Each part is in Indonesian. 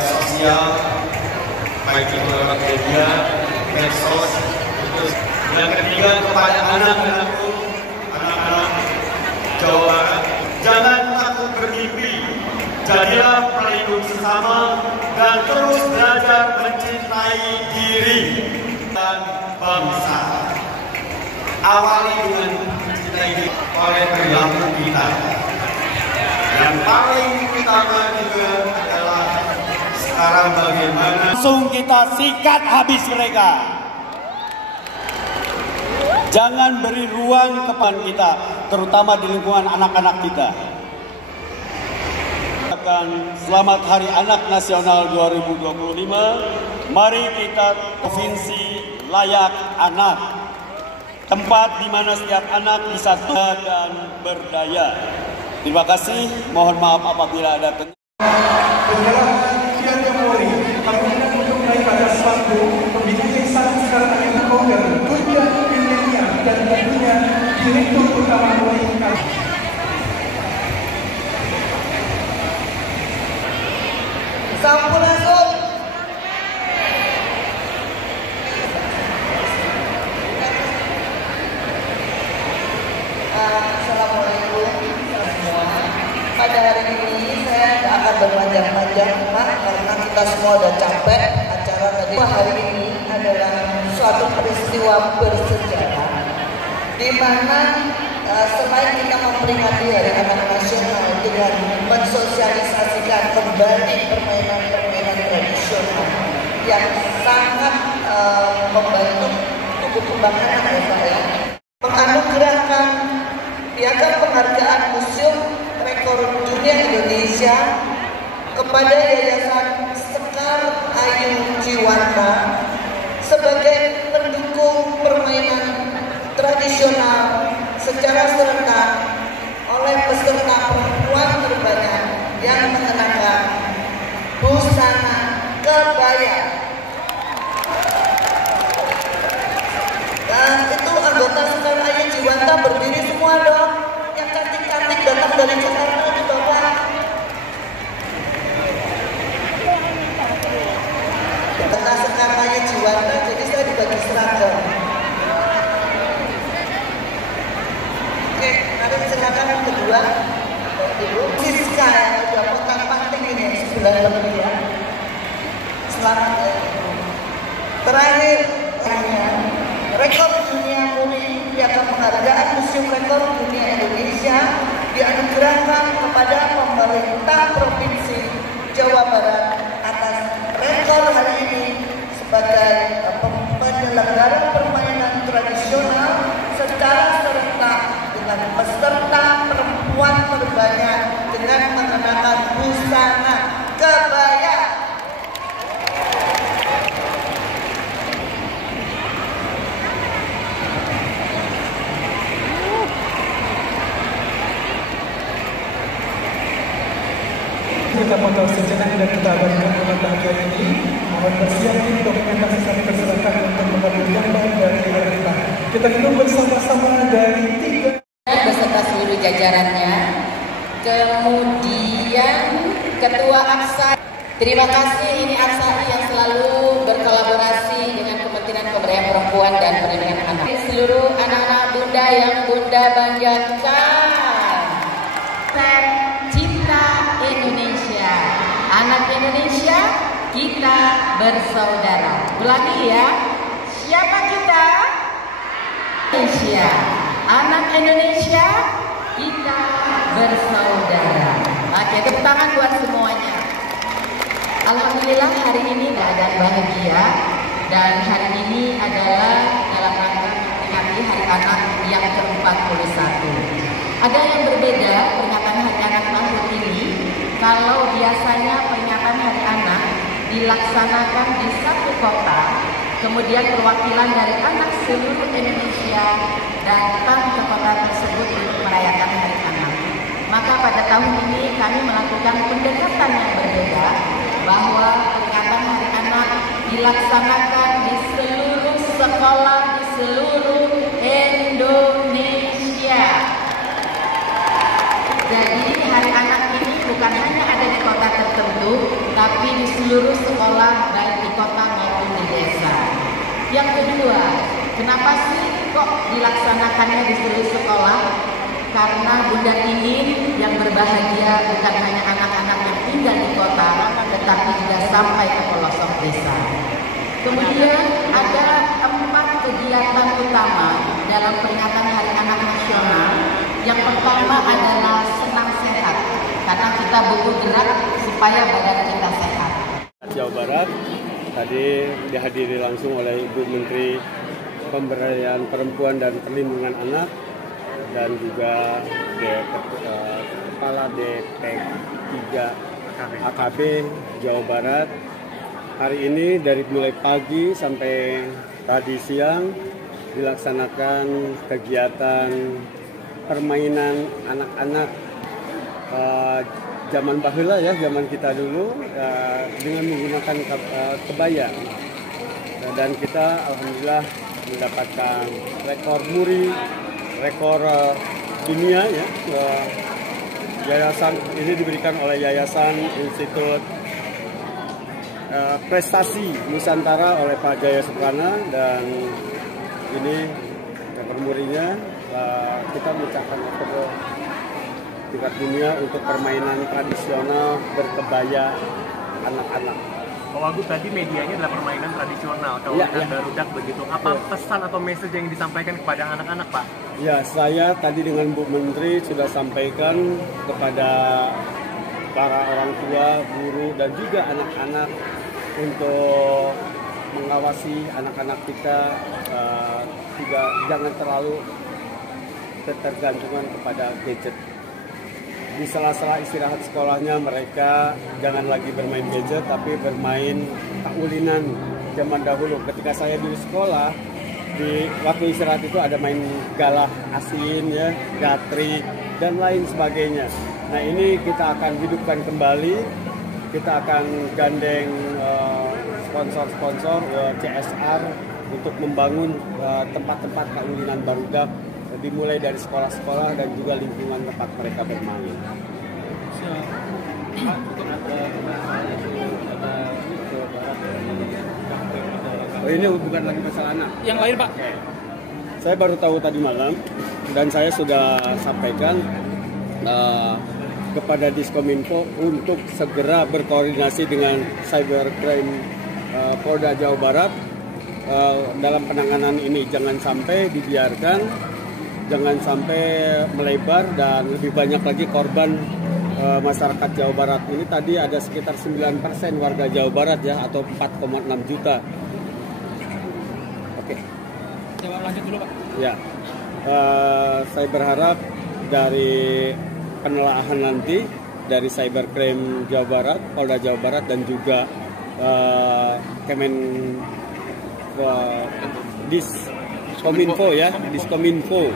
sosial, baik itu lewat media, medsos. Terus yang ketiga kepada anak-anakku, anak-anak Jawa Barat, jangan takut bermimpi, jadilah pelindung sesama dan terus belajar mencintai diri dan bangsa. Awali dengan mencintai diri oleh perilaku kita. Yang paling utama juga adalah sekarang bagaimana langsung kita sikat habis mereka. Jangan beri ruang kepada kita, terutama di lingkungan anak-anak kita. Selamat Hari Anak Nasional 2025. Mari kita provinsi layak anak, tempat di mana setiap anak bisa tumbuh dan berdaya. Terima kasih. Mohon maaf apabila ada Penyerahan Kian Polri, pemilihan untuk naik atas panggung, pembicaraan satu sekarang akan owner, dunia milenial dan tentunya direktur utama Polri. Sampurasun. Assalamualaikum semua. Pada hari ini saya tidak akan berpanjang-panjang, Pak, karena kita semua sudah capek. Acara tadi hari ini adalah suatu peristiwa bersejarah, di mana selain kita memperingati Hari Anak Nasional dengan mensosialisasikan kembali permainan-permainan tradisional yang sangat membantu tumbuh kembang anak ya Pak ya, menganugerahkan piagam penghargaan Museum Rekor Dunia Indonesia kepada Yayasan Sekar Ayu Jiwanta sebagai pendukung permainan tradisional secara serentak oleh peserta perempuan terbanyak yang mengenakan busana kebaya. Dan itu anggota Sekar Ayu Jiwanta berdiri semua dong. Yang cantik-cantik datang dari Jakarta juga Pak. Anggota Sekar Ayu Jiwanta, jadi saya dibagi seragam. Oke, mari silakan yang kedua. Ibu Siska yang udah potong-panting ini sebulan lebih ya. Selamat ya. Terakhir, Rekor Dunia Muri, piagam penghargaan Museum Rekor Dunia Indonesia dianugerahkan kepada pemerintah Provinsi Jawa Barat atas rekor hari ini sebagai penyelenggara permainan tradisional secara serentak dengan peserta perempuan terbanyak dengan mengenakan busana kebaya. Kita potong sejenak dan kita abadikan penonton kali ini. Mohon bersiap di dokumentasi kami persilakan untuk mengambil gambar dari kita. Kita hitung bersama-sama dari 3 beserta seluruh jajarannya. Kemudian Ketua AKSA. Terima kasih, ini AKSA yang selalu berkolaborasi dengan Kementerian Pemberdayaan Perempuan dan Perlindungan Anak. Seluruh anak-anak Bunda yang Bunda banggakan. Cinta Indonesia, anak Indonesia, kita bersaudara. Ulangi ya, siapa kita? Indonesia, anak Indonesia, kita bersaudara. Oke, tepuk tangan buat semuanya. Alhamdulillah hari ini keadaan bahagia dan hari ini adalah dalam rangka memperingati Hari Anak yang ke-41. Ada yang berbeda peringatan Hari Anak tahun ini. Kalau biasanya peringatan Hari Anak dilaksanakan di satu kota, kemudian perwakilan dari anak seluruh Indonesia datang ke kota tersebut untuk merayakan Hari Anak. Maka pada tahun ini kami melakukan pendekatan yang berbeda, bahwa peringatan Hari Anak dilaksanakan di seluruh sekolah di seluruh Indonesia. Jadi Hari Anak ini bukan hanya ada di kota tertentu, tetapi di seluruh sekolah baik di kota maupun di desa. Yang kedua, kenapa sih kok dilaksanakannya di seluruh sekolah? Karena Bunda ingin yang berbahagia bukan hanya anak-anak yang tinggal di kota, tetapi juga sampai ke pelosok desa. Kemudian ada 4 kegiatan utama dalam peringatan Hari Anak Nasional. Yang pertama adalah senam sehat, karena kita butuh gerak supaya badan kita sehat. Jawa Barat tadi dihadiri langsung oleh Ibu Menteri Pemberdayaan Perempuan dan Perlindungan Anak dan juga Kepala DP3 AKB Jawa Barat. Hari ini dari mulai pagi sampai tadi siang dilaksanakan kegiatan permainan anak-anak zaman baheula ya, zaman kita dulu dengan menggunakan kebaya. Dan kita alhamdulillah mendapatkan rekor muri, rekor dunia ya. Yayasan ini diberikan oleh Yayasan Institut Prestasi Nusantara oleh Pak Jaya Suprana, dan ini rekor murinya kita mencapai rekor tingkat dunia untuk permainan tradisional berkebaya anak-anak. Pak Wagub, tadi medianya adalah permainan tradisional, kalau barudak begitu. Apa pesan atau message yang disampaikan kepada anak-anak, Pak? Ya, saya tadi dengan Bu Menteri sudah sampaikan kepada para orang tua, guru, dan juga anak-anak untuk mengawasi anak-anak kita juga jangan terlalu ketergantungan kepada gadget. Di sela-sela istirahat sekolahnya mereka jangan lagi bermain gadget tapi bermain takulinan zaman dahulu. Ketika saya dulu sekolah, di waktu istirahat itu ada main galah asin ya, gatri dan lain sebagainya. Nah, ini kita akan hidupkan kembali. Kita akan gandeng sponsor-sponsor CSR untuk membangun tempat-tempat takulinan barudak, dimulai dari sekolah-sekolah dan juga lingkungan tempat mereka bermain. Oh, ini bukan lagi masalah anak. Yang lain, Pak? Saya baru tahu tadi malam dan saya sudah sampaikan kepada Diskominfo untuk segera berkoordinasi dengan Cybercrime Polda Jawa Barat dalam penanganan ini. Jangan sampai dibiarkan, jangan sampai melebar dan lebih banyak lagi korban masyarakat Jawa Barat. Ini tadi ada sekitar 9% warga Jawa Barat ya, atau 4,6 juta. Oke. Coba lanjut dulu, Pak. Ya, saya berharap dari penelaahan nanti dari Cybercrime Jawa Barat, Polda Jawa Barat dan juga Diskominfo ya, Diskominfo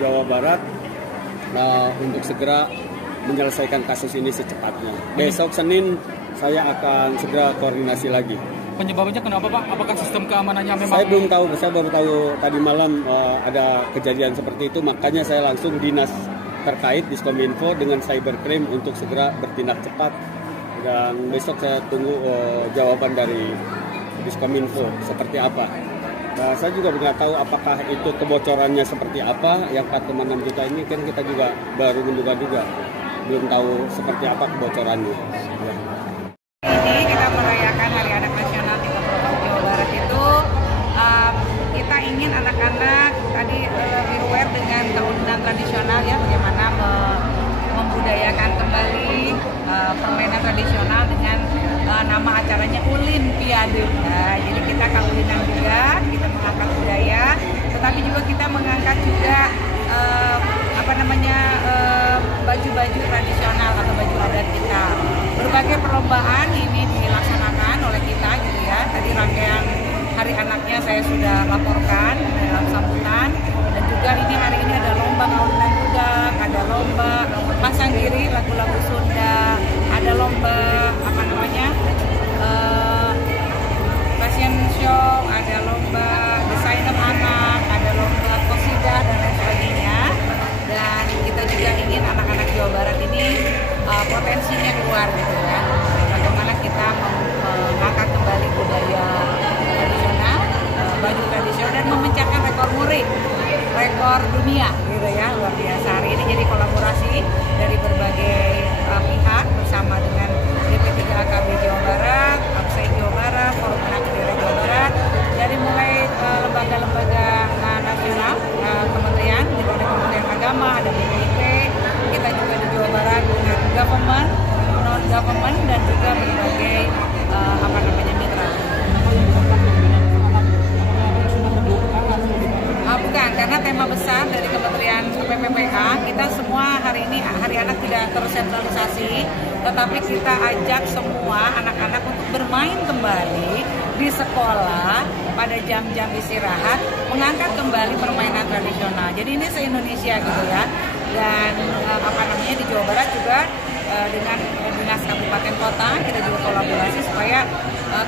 Jawa Barat untuk segera menyelesaikan kasus ini secepatnya. Besok Senin saya akan segera koordinasi lagi. Penyebabnya kenapa, Pak? Apakah sistem keamanannya memang? Saya belum tahu, saya baru tahu tadi malam ada kejadian seperti itu, makanya saya langsung dinas terkait Diskominfo dengan Cybercrime untuk segera bertindak cepat, dan besok saya tunggu jawaban dari Diskominfo seperti apa. Nah, saya juga nggak tahu apakah itu kebocorannya seperti apa. Yang 4,6 juta ini kan kita juga baru menduga-duga, belum tahu seperti apa kebocorannya. Ya. Ini kita merayakan Hari Anak Nasional di Kabupaten Jawa Barat itu kita ingin anak-anak tadi lebih aware dengan tahunan tradisional ya, bagaimana membudayakan kembali permainan tradisional dengan nama acaranya Olimpiade. Nah, jadi kita kaulinan juga, kita mengangkat budaya, tetapi juga kita mengangkat juga baju-baju tradisional atau baju adat kita. Berbagai perlombaan ini dilaksanakan oleh kita gitu ya. Tadi rangkaian Hari Anaknya saya sudah laporkan dalam sambutan, dan juga hari ini ada lomba kaulinan budak, ada lomba pasang diri lagu-lagu Sunda, ada lomba fashion show, ada lomba desainer anak, ada lomba qasidah dan lain sebagainya. Dan kita juga ingin anak-anak Jawa Barat ini potensinya keluar gitu ya. Bagaimana kita bermain kembali di sekolah pada jam-jam istirahat, mengangkat kembali permainan tradisional. Jadi ini se-Indonesia gitu ya. Dan di Jawa Barat juga dengan dinas kabupaten kota kita juga kolaborasi supaya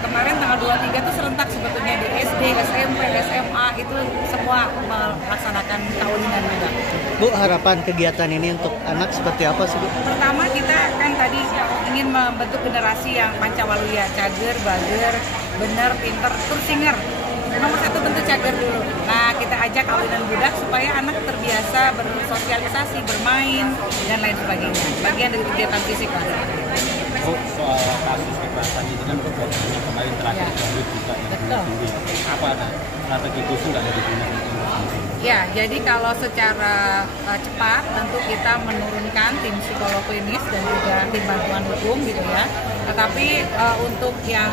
kemarin tanggal 23 itu serentak sebetulnya di SD, SMP, SMA itu semua melaksanakan tahunan juga. Bu, harapan kegiatan ini untuk anak seperti apa sih, Bu? Pertama kita kan tadi ingin membentuk generasi yang Pancawaluya, cager, bager, bener, pinter, tersinger. Nomor satu tentu cager dulu. Nah, kita ajak kawinan budak supaya anak terbiasa bersosialisasi, bermain, dan lain sebagainya. Bagian dari kegiatan fisik lah. Oh, soal kasus kekerasan itu kan kemarin terakhir juga yang tinggi. Apa ada strategi khusus nggak dari dinas? Ya, jadi kalau secara cepat tentu kita menurunkan tim psikolog klinis dan juga tim bantuan hukum gitu ya. Tetapi untuk yang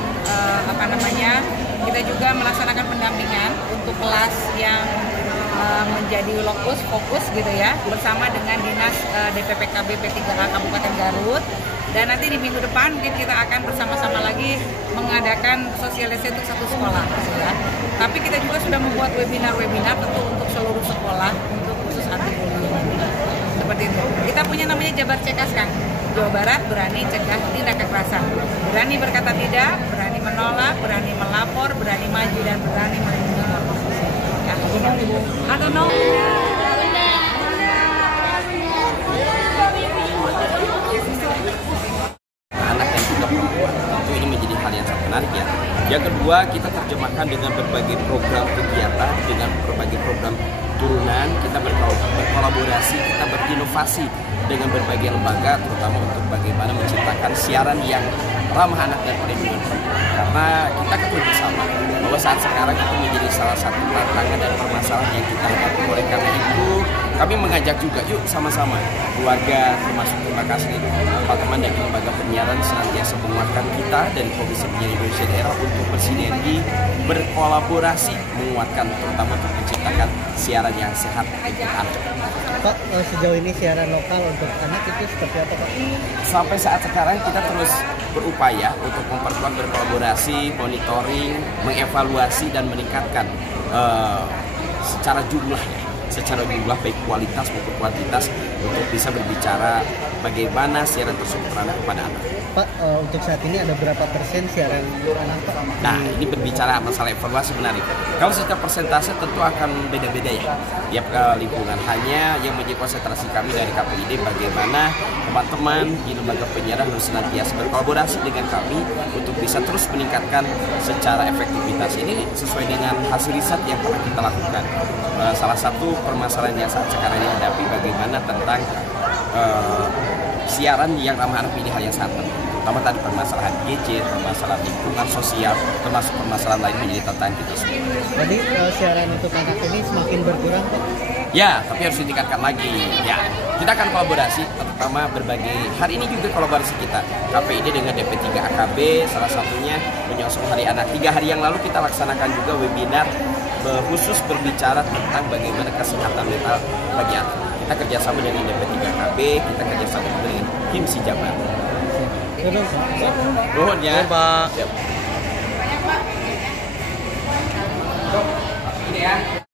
kita juga melaksanakan pendampingan untuk kelas yang menjadi fokus gitu ya, bersama dengan Dinas DPPKB P3A Kabupaten Garut. Dan nanti di minggu depan mungkin kita akan bersama-sama lagi mengadakan sosialisasi untuk satu sekolah gitu ya. Tapi kita juga sudah membuat webinar-webinar tentu untuk seluruh sekolah untuk khusus anti bullying. Seperti itu. Kita punya namanya Jabar Cekas, Kang. Jawa Barat berani cegah tindak kekerasan. Berani berkata tidak, berani menolak, berani melapor, berani maju, dan berani melindungi korban. Ya, atau no? Anak dan juga perempuan, tentu ini menjadi hal yang sangat menarik ya. Yang kedua, kita terjemahkan dengan berbagai program kegiatan, dengan berbagai program turunan, kita berkolaborasi, kita berinovasi dengan berbagai lembaga, terutama untuk bagaimana menciptakan siaran yang ramah anak dan perlindungan perempuan. Karena kita ketahui bersama bahwa saat sekarang itu menjadi salah satu tantangan dan permasalahan yang kita hadapi. Oleh karena itu, kami mengajak juga, yuk sama-sama keluarga, termasuk terima kasih teman-teman dari lembaga penyiaran senantiasa menguatkan kita dari Komisi Penyiaran Indonesia Daerah untuk bersinergi, berkolaborasi, menguatkan terutama untuk menciptakan siaran yang sehat untuk anak. Pak, sejauh ini siaran lokal untuk anak itu seperti apa, Pak? Sampai saat sekarang kita terus berupaya untuk memperkuat berkolaborasi, monitoring, mengevaluasi dan meningkatkan secara jumlah baik kualitas maupun kuantitas untuk bisa berbicara bagaimana siaran tersebut terhadap kepada anak. Pak, untuk saat ini ada berapa persen siaran anak, Pak? Nah, ini berbicara masalah evaluasi sebenarnya. Kalau secara persentase tentu akan beda-beda ya. Tiap lingkungan, hanya yang menjadi konsentrasi kami dari KPID bagaimana teman-teman di lembaga penyiaran harus senantiasa berkolaborasi dengan kami untuk bisa terus meningkatkan secara efektivitas. Ini sesuai dengan hasil riset yang pernah kita lakukan. Salah satu permasalahan yang saat sekarang dihadapi bagaimana tentang siaran yang ramah anak ini hal yang sangat penting. Terutama tadi permasalahan gadget, permasalahan lingkungan sosial, termasuk permasalahan lain menjadi tantangan kita semua. Jadi siaran untuk anak ini semakin berkurang, Pak? Ya, tapi harus ditingkatkan lagi. Ya, kita akan kolaborasi, terutama berbagai. Hari ini juga kolaborasi kita KPID dengan DP3AKB, salah satunya menyongsong Hari Anak. 3 hari yang lalu kita laksanakan juga webinar khusus berbicara tentang bagaimana kesehatan mental bagi anak. Kita kerjasama dengan DP3KB, kita kerjasama dengan HIMSI Jabar. Nuhun ya. Pak. Ini ya.